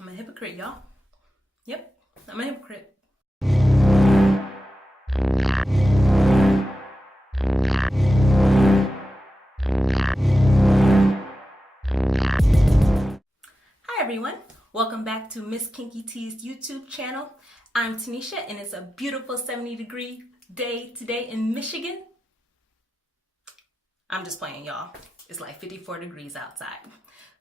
I'm a hypocrite, y'all. Yep, I'm a hypocrite. Hi everyone, welcome back to Miss Kinky T's YouTube channel. I'm Tanisha and it's a beautiful 70-degree day today in Michigan. I'm just playing, y'all. It's like 54 degrees outside.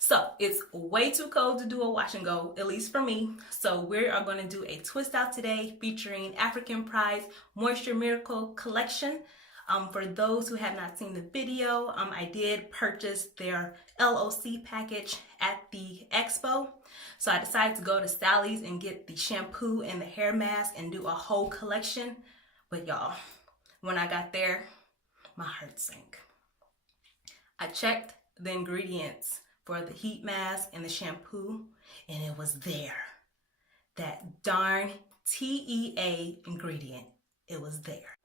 So it's way too cold to do a wash and go, at least for me. So we are going to do a twist out today featuring African Pride's Moisture Miracle collection. For those who have not seen the video, I did purchase their LOC package at the expo. So I decided to go to Sally's and get the shampoo and the hair mask and do a whole collection. But y'all, when I got there, my heart sank. I checked the ingredients for the heat mask and the shampoo, and it was there. That darn TEA ingredient, it was there.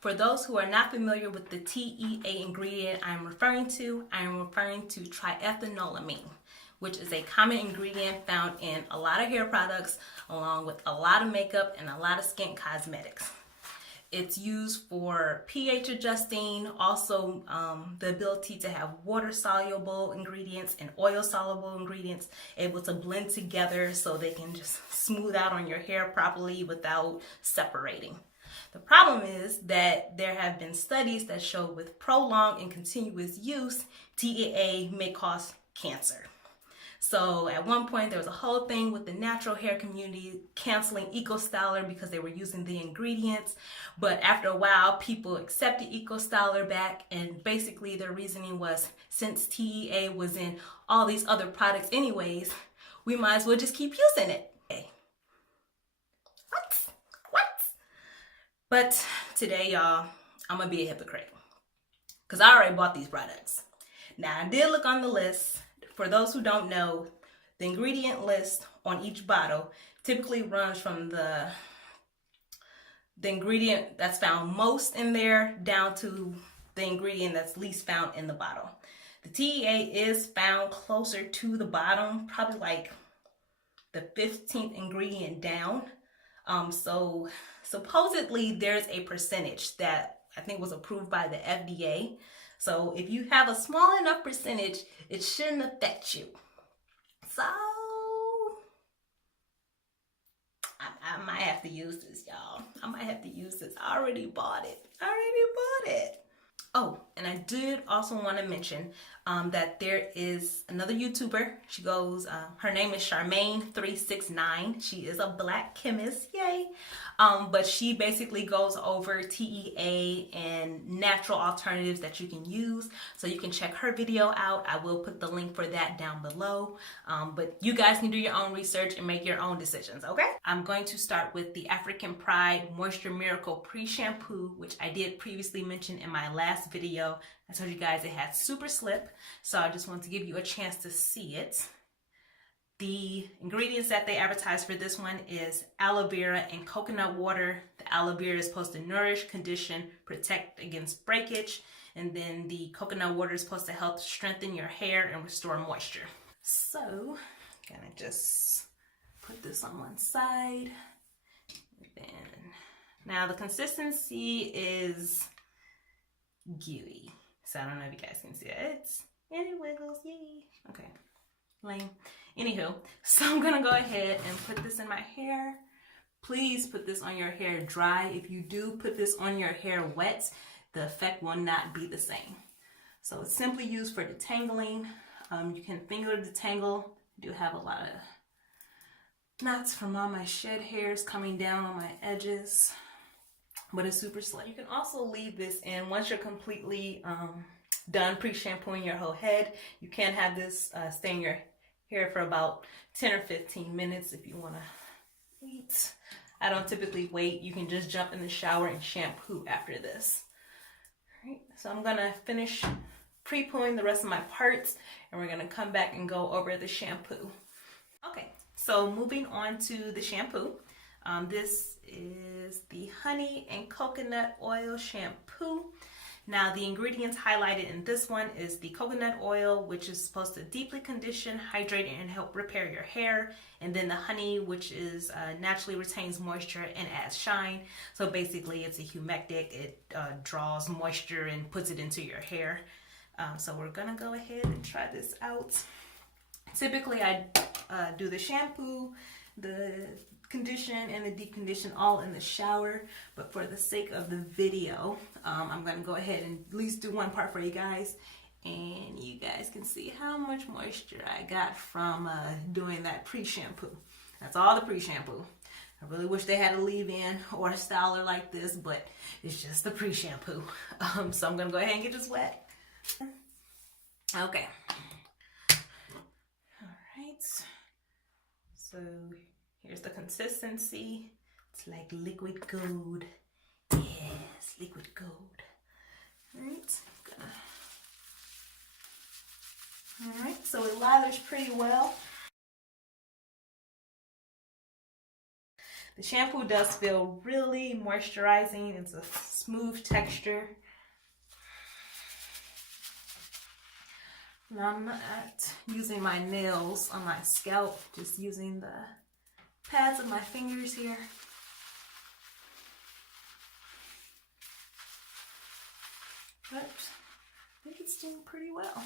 For those who are not familiar with the TEA ingredient I'm referring to triethanolamine, which is a common ingredient found in a lot of hair products, along with a lot of makeup and a lot of skin cosmetics. It's used for pH adjusting, also the ability to have water-soluble ingredients and oil-soluble ingredients able to blend together so they can just smooth out on your hair properly without separating. The problem is that there have been studies that show with prolonged and continuous use, TEA may cause cancer. So at one point there was a whole thing with the natural hair community canceling EcoStyler because they were using the ingredients. But after a while, people accepted EcoStyler back, and basically their reasoning was, since TEA was in all these other products anyways, we might as well just keep using it. What? But today, y'all, I'm gonna be a hypocrite because I already bought these products. Now, I did look on the list. For those who don't know, the ingredient list on each bottle typically runs from the ingredient that's found most in there down to the ingredient that's least found in the bottle. The TEA is found closer to the bottom, probably like the 15th ingredient down. So supposedly there's a percentage that I think was approved by the FDA. So if you have a small enough percentage, it shouldn't affect you. So I might have to use this, y'all. I might have to use this. I already bought it. Oh, and I did also want to mention that there is another YouTuber. She goes, her name is Sharmaine369. She is a black chemist, yay. But she basically goes over TEA and natural alternatives that you can use. So you can check her video out. I will put the link for that down below. But you guys can do your own research and make your own decisions, okay? I'm going to start with the African Pride Moisture Miracle Pre-Shampoo, which I did previously mention in my last video. I told you guys it had super slip, so I just want to give you a chance to see it. The ingredients that they advertise for this one is aloe vera and coconut water. The aloe vera is supposed to nourish, condition, protect against breakage, and then the coconut water is supposed to help strengthen your hair and restore moisture. So I'm gonna just put this on one side. Now the consistency is gooey, so I don't know if you guys can see it. And it wiggles, yay. Okay, lame. Anywho, so I'm gonna go ahead and put this in my hair. Please put this on your hair dry. If you do put this on your hair wet, the effect will not be the same. So it's simply used for detangling. You can finger detangle. I do have a lot of knots from all my shed hairs coming down on my edges, but it's super slick. You can also leave this in once you're completely done pre-shampooing your whole head. You can have this stay in your hair for about 10 or 15 minutes if you want to wait. I don't typically wait. You can just jump in the shower and shampoo after this. All right, so I'm gonna finish pre-pooing the rest of my parts, and we're gonna come back and go over the shampoo. Okay, so moving on to the shampoo. This is the honey and coconut oil shampoo. Now the ingredients highlighted in this one is the coconut oil, which is supposed to deeply condition, hydrate, and help repair your hair. And then the honey, which is naturally retains moisture and adds shine. So basically it's a humectant. It draws moisture and puts it into your hair. So we're gonna go ahead and try this out. Typically I do the shampoo, the condition, and the deep condition all in the shower, but for the sake of the video, I'm gonna go ahead and at least do one part for you guys, and you guys can see how much moisture I got from doing that pre-shampoo. That's all the pre-shampoo. I really wish they had a leave-in or a styler like this, but it's just the pre-shampoo. So I'm gonna go ahead and get this wet. Okay. All right. So here's the consistency. It's like liquid gold. Yes, liquid gold. All right, so it lathers pretty well. The shampoo does feel really moisturizing. It's a smooth texture. Now I'm not using my nails on my scalp, just using the pads of my fingers here. But I think it's doing pretty well.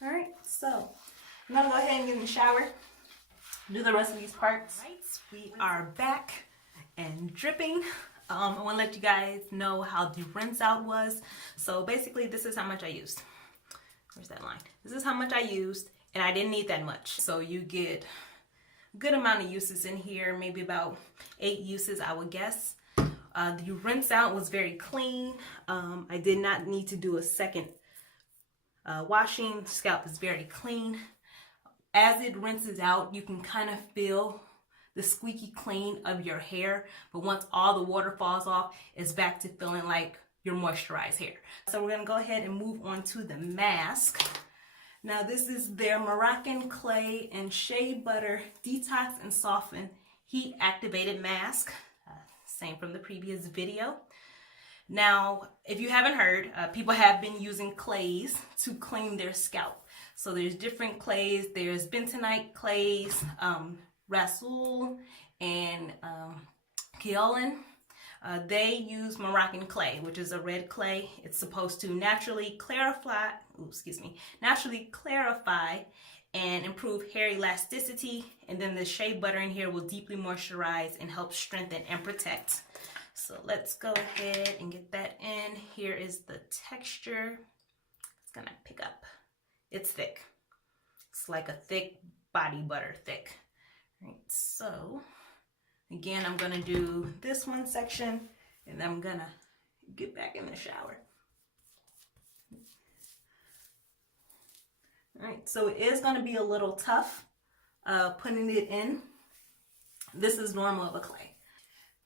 All right, so I'm gonna go ahead and get in the shower, do the rest of these parts. All right, we are back and dripping. I want to let you guys know how the rinse out was. So basically this is how much I used. Where's that line? This is how much I used, and I didn't need that much. So you get a good amount of uses in here, maybe about 8 uses, I would guess. The rinse out was very clean. I did not need to do a second washing. The scalp is very clean. As it rinses out, you can kind of feel the squeaky clean of your hair, but once all the water falls off, it's back to feeling like your moisturized hair. So we're gonna go ahead and move on to the mask. Now this is their Moroccan clay and shea butter detox and soften heat activated mask. Same from the previous video. Now, if you haven't heard, people have been using clays to clean their scalp. So there's different clays. There's bentonite clays, Rasool, and Kaolin. They use Moroccan clay, which is a red clay. It's supposed to naturally clarify and improve hair elasticity. And then the shea butter in here will deeply moisturize and help strengthen and protect. So let's go ahead and get that in. Here is the texture. It's gonna pick up. It's thick. It's like a thick body butter thick. All right, so again, I'm gonna do this one section and I'm gonna get back in the shower. All right, so it is gonna be a little tough putting it in. This is normal of a clay.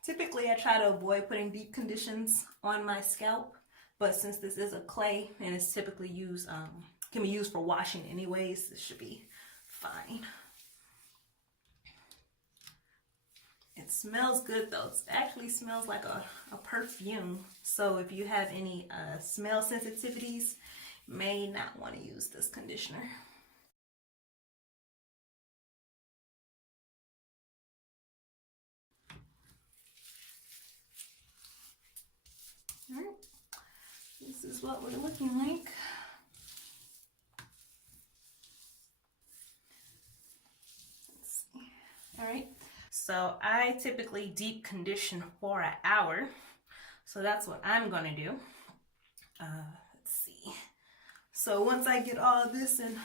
Typically, I try to avoid putting deep conditions on my scalp, but since this is a clay and it's typically used, can be used for washing anyways, this should be fine. It smells good though. It actually smells like a perfume. So if you have any smell sensitivities, you may not want to use this conditioner. All right, this is what we're looking like. Let's see. All right. So I typically deep condition for an hour. So that's what I'm gonna do. Let's see. So once I get all of this in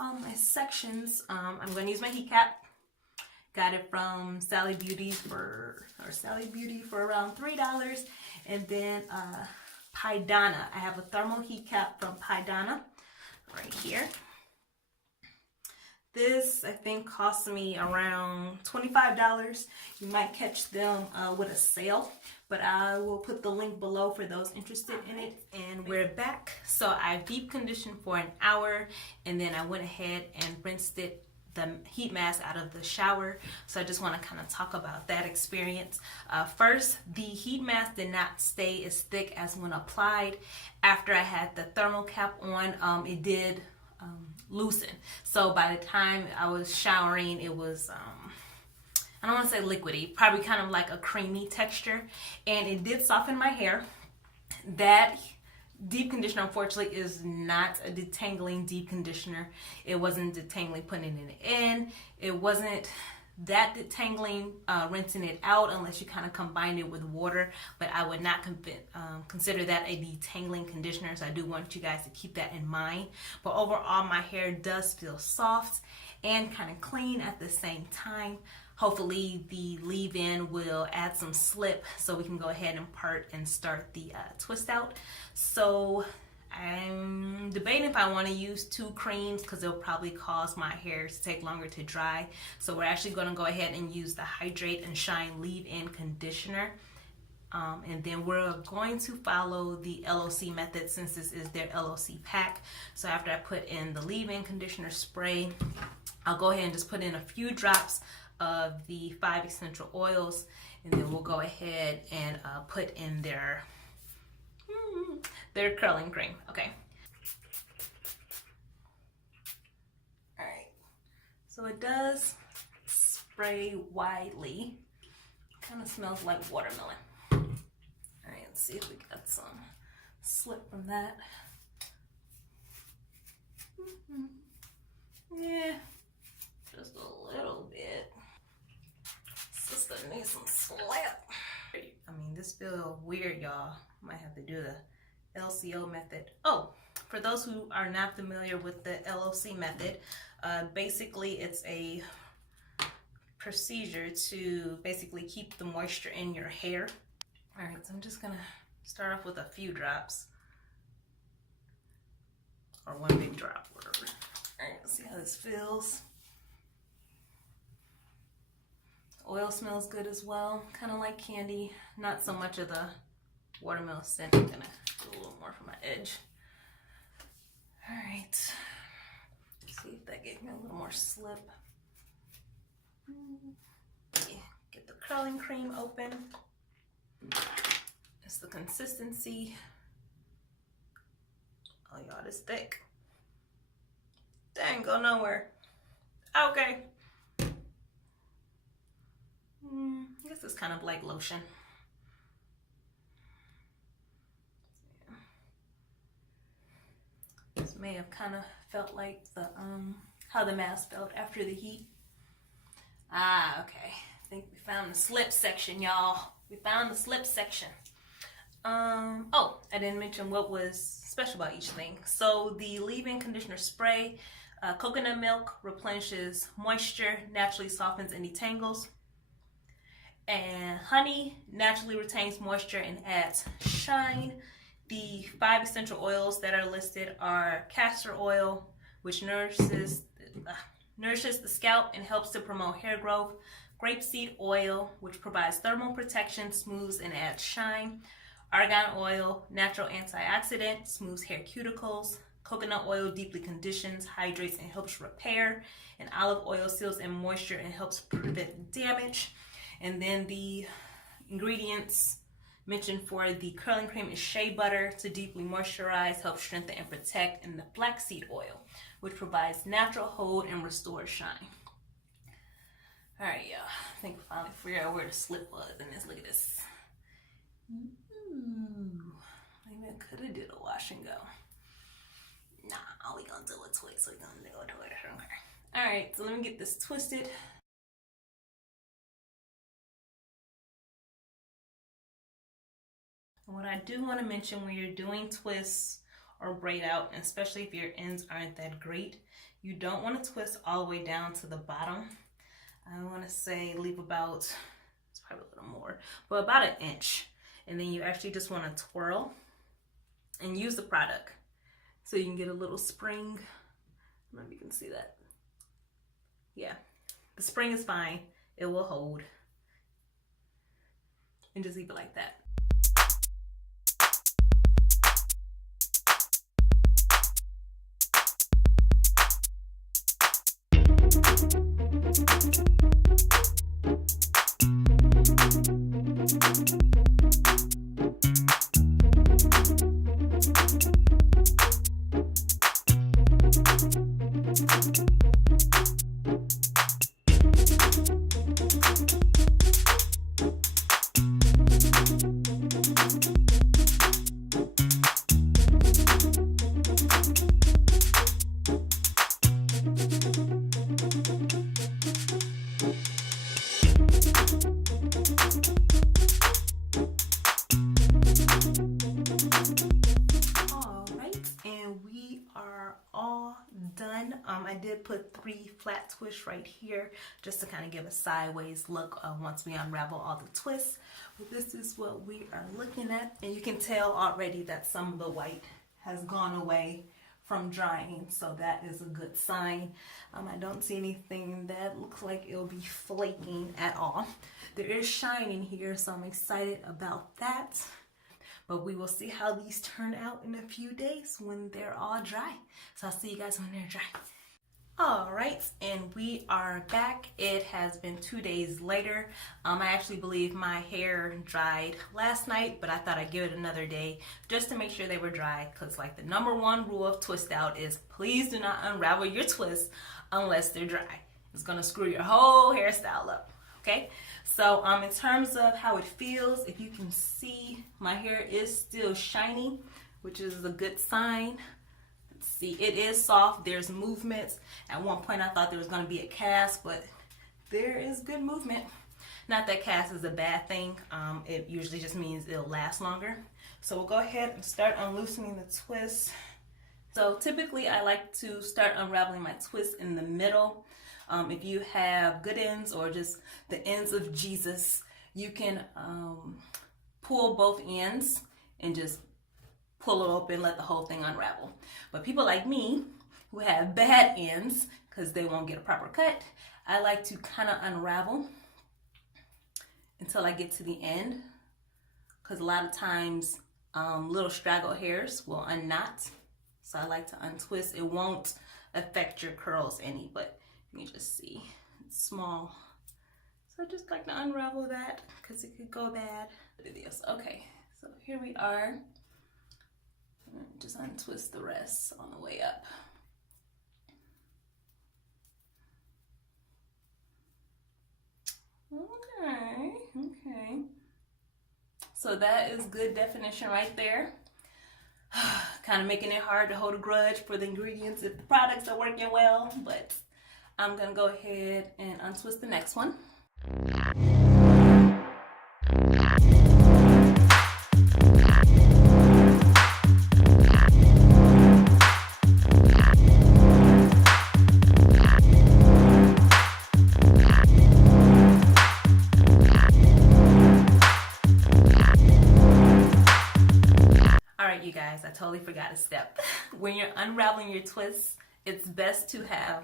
all my sections, I'm gonna use my heat cap. Got it from Sally Beauty for around $3. And then Pydana. I have a thermal heat cap from Pydana right here. This, I think, cost me around $25. You might catch them with a sale, but I will put the link below for those interested in it. And we're back. So I deep conditioned for an hour, and then I went ahead and rinsed it the heat mask out of the shower, so I just want to kind of talk about that experience. First, the heat mask did not stay as thick as when applied. After I had the thermal cap on, it did loosen. So by the time I was showering, it was I don't want to say liquidy, probably kind of like a creamy texture, and it did soften my hair. That deep conditioner, unfortunately, is not a detangling deep conditioner. It wasn't detangling putting it in. It wasn't that detangling rinsing it out unless you kind of combine it with water, but I would not consider that a detangling conditioner, so I do want you guys to keep that in mind. But overall, my hair does feel soft and kind of clean at the same time. Hopefully the leave-in will add some slip so we can go ahead and part and start the twist out. So I'm debating if I want to use 2 creams because it'll probably cause my hair to take longer to dry. So we're actually going to go ahead and use the Hydrate and Shine leave-in conditioner. And then we're going to follow the LOC method since this is their LOC pack. So after I put in the leave-in conditioner spray, I'll go ahead and just put in a few drops of the 5 essential oils, and then we'll go ahead and put in their curling cream. Okay. All right. So it does spray widely. Kind of smells like watermelon. All right. Let's see if we got some slip from that. Yeah, just a little bit. Sister needs some slap. I mean, this feels weird, y'all. Might have to do the LCO method. Oh, for those who are not familiar with the LOC method, basically it's a procedure to basically keep the moisture in your hair. All right, so I'm just gonna start off with a few drops, or 1 big drop, whatever. All right, let's see how this feels. Oil smells good as well, kind of like candy. Not so much of the watermelon scent. I'm gonna do a little more for my edge. All right, let's see if that gave me a little more slip. Get the curling cream open. It's the consistency. Oh y'all, this thick. Dang, go nowhere. Okay. I guess it's kind of like lotion. Yeah. This may have kind of felt like the how the mask felt after the heat. Ah, okay. I think we found the slip section, y'all. We found the slip section. Oh, I didn't mention what was special about each thing. So the leave-in conditioner spray, coconut milk replenishes moisture, naturally softens and detangles. And honey naturally retains moisture and adds shine. The 5 essential oils that are listed are castor oil, which nourishes the scalp and helps to promote hair growth. Grapeseed oil, which provides thermal protection, smooths and adds shine. Argan oil, natural antioxidant, smooths hair cuticles. Coconut oil deeply conditions, hydrates and helps repair. And olive oil seals in moisture and helps prevent damage. And then the ingredients mentioned for the curling cream is shea butter to deeply moisturize, help strengthen and protect, and the flaxseed oil, which provides natural hold and restores shine. All right, y'all. I think we finally figured out where the slip was in this. Look at this. Ooh, maybe I could have did a wash and go. Nah, all we gonna do a twist. So we gonna do a twist. Okay. All right, so let me get this twisted. And what I do want to mention when you're doing twists or braid out, and especially if your ends aren't that great, you don't want to twist all the way down to the bottom. I want to say leave about, it's probably a little more, but about 1 inch. And then you actually just want to twirl and use the product so you can get a little spring. I don't know if you can see that. Yeah, the spring is fine. It will hold. And just leave it like that. pre-flat twist right here, just to kind of give a sideways look once we unravel all the twists. But this is what we are looking at, and you can tell already that some of the white has gone away from drying, so that is a good sign. I don't see anything that looks like it'll be flaking at all. There is shine in here, so I'm excited about that. But we will see how these turn out in a few days when they're all dry. So I'll see you guys when they're dry. All right, and we are back. It has been 2 days later. I actually believe my hair dried last night, but I thought I'd give it another day just to make sure they were dry, because like the #1 rule of twist out is please do not unravel your twists unless they're dry. It's gonna screw your whole hairstyle up, okay? So in terms of how it feels, if you can see, my hair is still shiny, which is a good sign. Let's see, it is soft. There's movements. At one point I thought there was going to be a cast, but there is good movement. Not that cast is a bad thing. It usually just means it'll last longer. So we'll go ahead and start unloosening the twist. So typically I like to start unraveling my twist in the middle. If you have good ends or just the ends of Jesus, you can pull both ends and just pull it open, let the whole thing unravel. But people like me who have bad ends because they won't get a proper cut, I like to kind of unravel until I get to the end, because a lot of times little straggle hairs will unknot. So I like to untwist. It won't affect your curls any, but you can just see it's small. So I just like to unravel that because it could go bad. Okay, so here we are. Just untwist the rest on the way up. Okay. So that is good definition right there. Kind of making it hard to hold a grudge for the ingredients if the products are working well, but I'm gonna go ahead and untwist the next one. You guys, I totally forgot a step. When you're unraveling your twists, it's best to have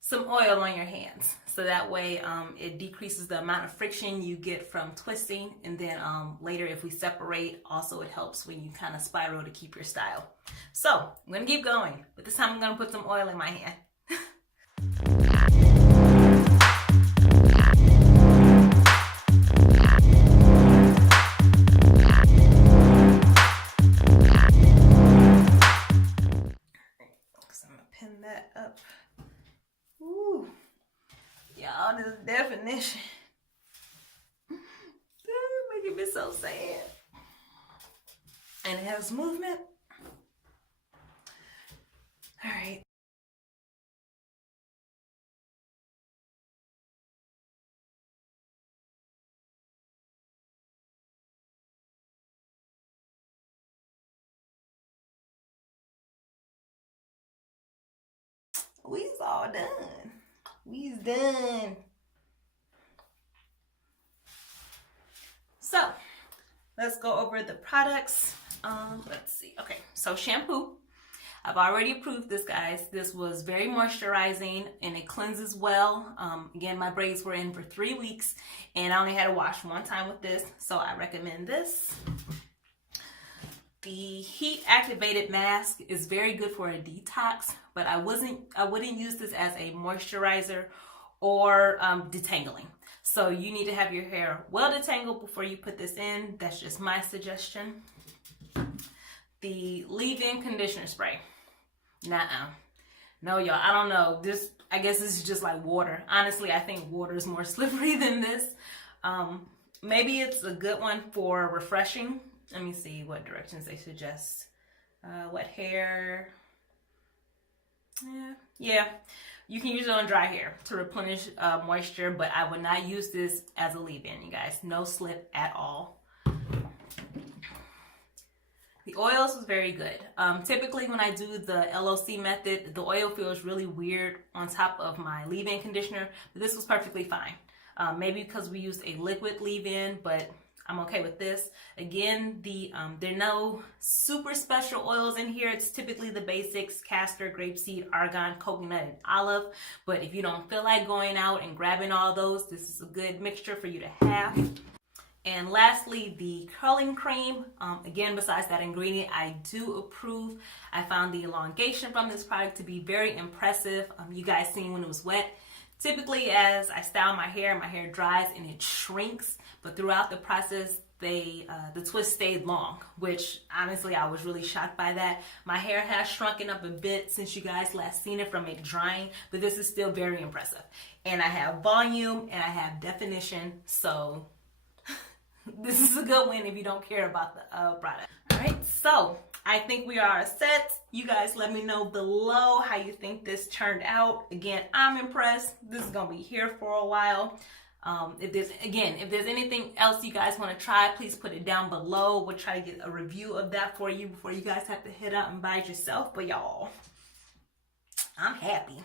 some oil on your hands, so that way it decreases the amount of friction you get from twisting, and then later if we separate, also it helps when you kind of spiral to keep your style. So I'm gonna keep going, but this time I'm gonna put some oil in my hand. That up. Ooh, y'all, this definition making me so sad. And it has movement. All right. We's all done. We's done. So let's go over the products. Let's see. Okay, so shampoo. I've already approved this, guys. This was very moisturizing and it cleanses well. Again, my braids were in for 3 weeks and I only had to wash one time with this, so I recommend this. The heat activated mask is very good for a detox, but I wouldn't use this as a moisturizer or detangling. So you need to have your hair well detangled before you put this in. That's just my suggestion. The leave-in conditioner spray. Nuh-uh. No, y'all, I don't know. I guess this is just like water. Honestly, I think water is more slippery than this. Maybe it's a good one for refreshing. Let me see what directions they suggest. Wet hair. Yeah. You can use it on dry hair to replenish moisture, but I would not use this as a leave-in, you guys. No slip at all. The oils was very good. Typically when I do the LOC method, the oil feels really weird on top of my leave-in conditioner, but this was perfectly fine. Maybe because we used a liquid leave-in, but I'm okay with this. Again, there are no super special oils in here. It's typically the basics: castor, grapeseed, argan, coconut, and olive. But if you don't feel like going out and grabbing all those, this is a good mixture for you to have. And lastly, the curling cream. Again, besides that ingredient, I do approve. I found the elongation from this product to be very impressive. You guys seen when it was wet. Typically, as I style my hair dries and it shrinks. But throughout the process, the twist stayed long, which honestly, I was really shocked by that. My hair has shrunken up a bit since you guys last seen it from it drying, but this is still very impressive. And I have volume and I have definition, so this is a good win if you don't care about the product. All right, so I think we are set. You guys let me know below how you think this turned out. Again, I'm impressed. This is gonna be here for a while. If there's anything else you guys want to try, please put it down below. We'll try to get a review of that for you before you guys have to head out and buy it yourself. But y'all, I'm happy.